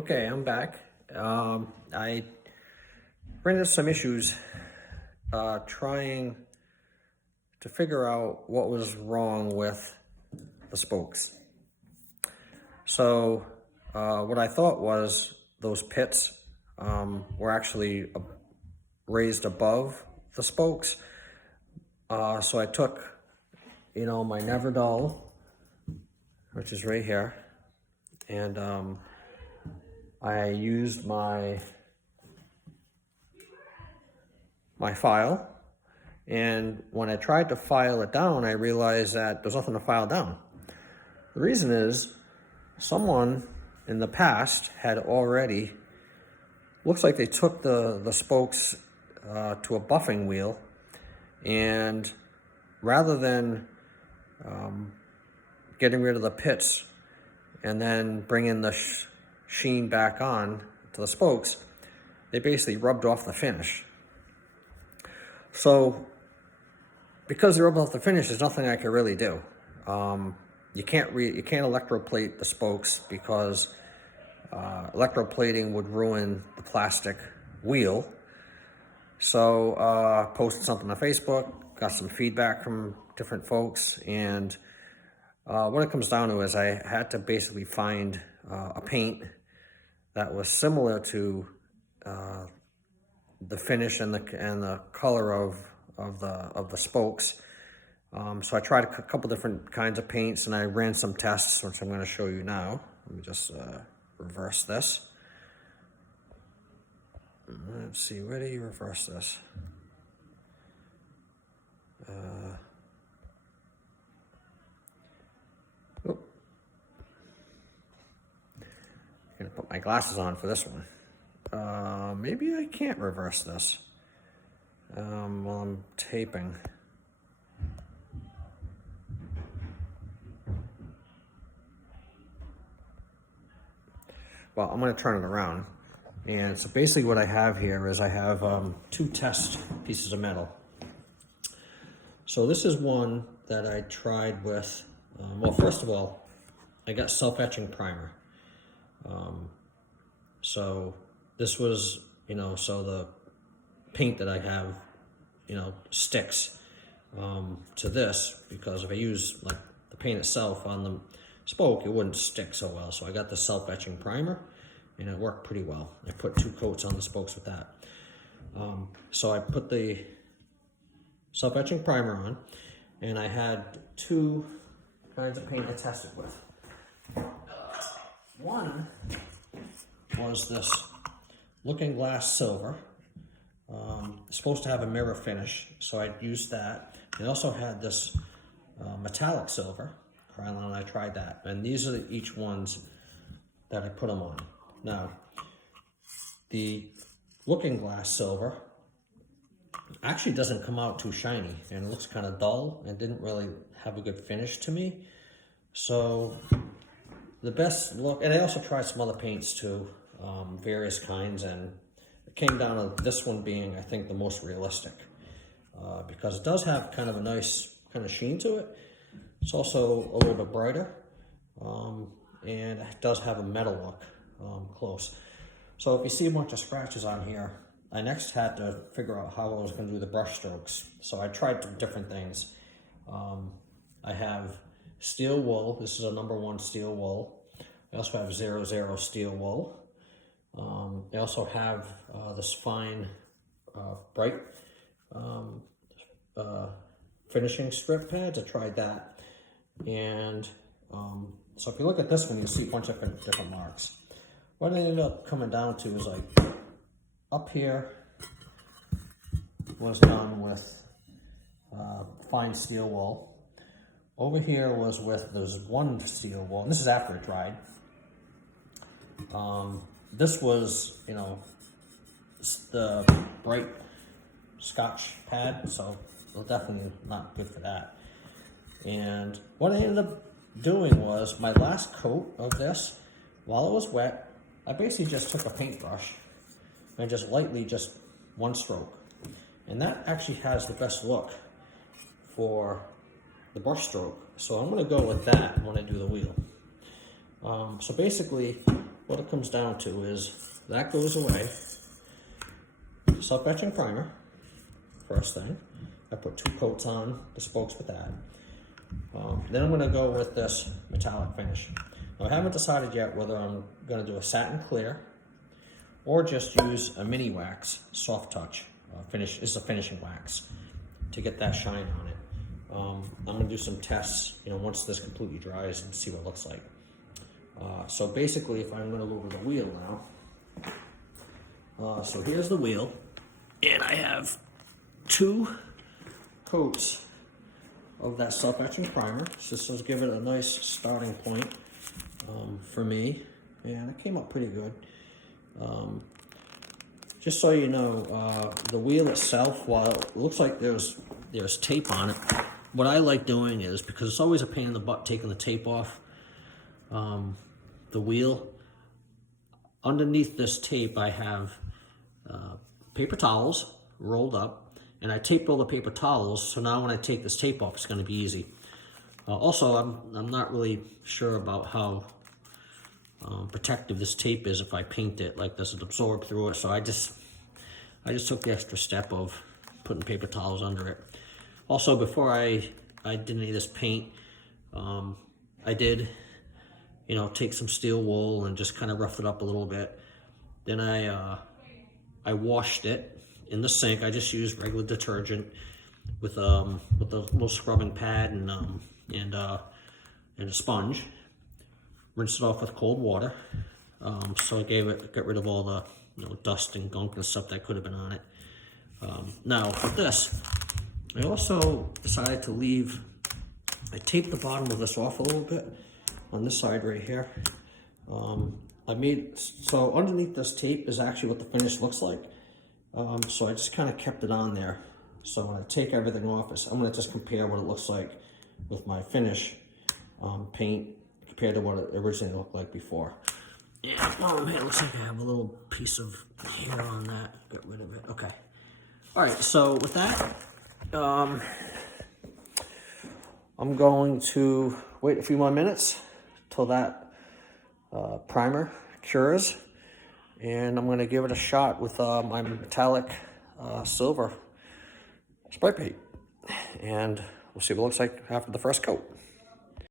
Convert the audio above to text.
Okay, I'm back. I ran into some issues trying to figure out what was wrong with the spokes. So what I thought was those pits were actually raised above the spokes. So I took, my never dull, which is right here, and I used my file, and when I tried to file it down, I realized that there's nothing to file down. The reason is someone in the past had already, looks like they took the spokes to a buffing wheel, and rather than getting rid of the pits and then bringing the sheen back on to the spokes, they basically rubbed off the finish. So because they rubbed off the finish, there's nothing I can really do. You can't electroplate the spokes because electroplating would ruin the plastic wheel. So posted something on Facebook, got some feedback from different folks, and what it comes down to is I had to basically find a paint that was similar to the finish and the color of the spokes. So I tried a couple different kinds of paints, and I ran some tests, which I'm going to show you now. Let me just reverse this. Let's see, where do you reverse this? I'm gonna put my glasses on for this one. Maybe I can't reverse this while I'm taping. Well, I'm going to turn it around. And so basically what I have here is I have two test pieces of metal. So this is one that I tried with, well, first of all, I got self-etching primer. So this was, so the paint that I have, sticks to this, because if I use like the paint itself on the spoke, it wouldn't stick so well. So I got the self-etching primer, and it worked pretty well. I put 2 coats on the spokes with that. So I put the self-etching primer on, and I had 2 kinds of paint I tested with. One was this Looking Glass Silver. It's supposed to have a mirror finish, so I used that. I also had this metallic silver, and I tried that. And these are each ones that I put them on. Now, the Looking Glass Silver actually doesn't come out too shiny, and it looks kind of dull and didn't really have a good finish to me. So the best look, and I also tried some other paints too, various kinds, and it came down to this one being, I think, the most realistic, because it does have kind of a nice kind of sheen to it. It's also a little bit brighter, and it does have a metal look close. So if you see a bunch of scratches on here, I next had to figure out how I was going to do the brush strokes. So I tried some different things. I have steel wool. This is a #1 steel wool. I also have 00 steel wool. I also have this fine bright finishing strip pads. I tried that. And so if you look at this one, you'll see a bunch of different marks. What I ended up coming down to is like up here was done with fine steel wool. Over here was with, there's 1 steel wool, and this is after it dried. This was, the bright Scotch pad, so definitely not good for that. And what I ended up doing was, my last coat of this, while it was wet, I basically just took a paintbrush and just lightly, just 1 stroke. And that actually has the best look for the brush stroke. So I'm going to go with that when I do the wheel. So basically, what it comes down to is that goes away. Self-etching primer, first thing. I put 2 coats on the spokes with that. Then I'm going to go with this metallic finish. Now, I haven't decided yet whether I'm going to do a satin clear or just use a mini wax soft touch finish. Is a finishing wax to get that shine on it. I'm going to do some tests, once this completely dries and see what it looks like. So basically, if I'm going to go over the wheel now. So here's the wheel, and I have 2 coats of that self-etching primer. So this will give it a nice starting point for me, and it came up pretty good. Just so you know, the wheel itself, while it looks like there's tape on it, what I like doing is, because it's always a pain in the butt taking the tape off the wheel, underneath this tape I have paper towels rolled up, and I taped all the paper towels, so now when I take this tape off, it's going to be easy. Also, I'm not really sure about how protective this tape is if I paint it. Like, does it absorb through it? So I just took the extra step of putting paper towels under it. Also, before I did any of this paint, I did, take some steel wool and just kind of rough it up a little bit. Then I washed it in the sink. I just used regular detergent with a little scrubbing pad and a sponge. Rinsed it off with cold water. So I got rid of all the dust and gunk and stuff that could have been on it. Now with this, I also decided to I taped the bottom of this off a little bit on this side right here. So underneath this tape is actually what the finish looks like. So I just kind of kept it on there. So when I take everything off, I'm going to just compare what it looks like with my finish paint compared to what it originally looked like before. Yeah, it looks like I have a little piece of hair on that. Get rid of it. Okay. All right, so with that, I'm going to wait a few more minutes till that primer cures, and I'm going to give it a shot with my metallic silver spray paint, and we'll see what it looks like after the first coat.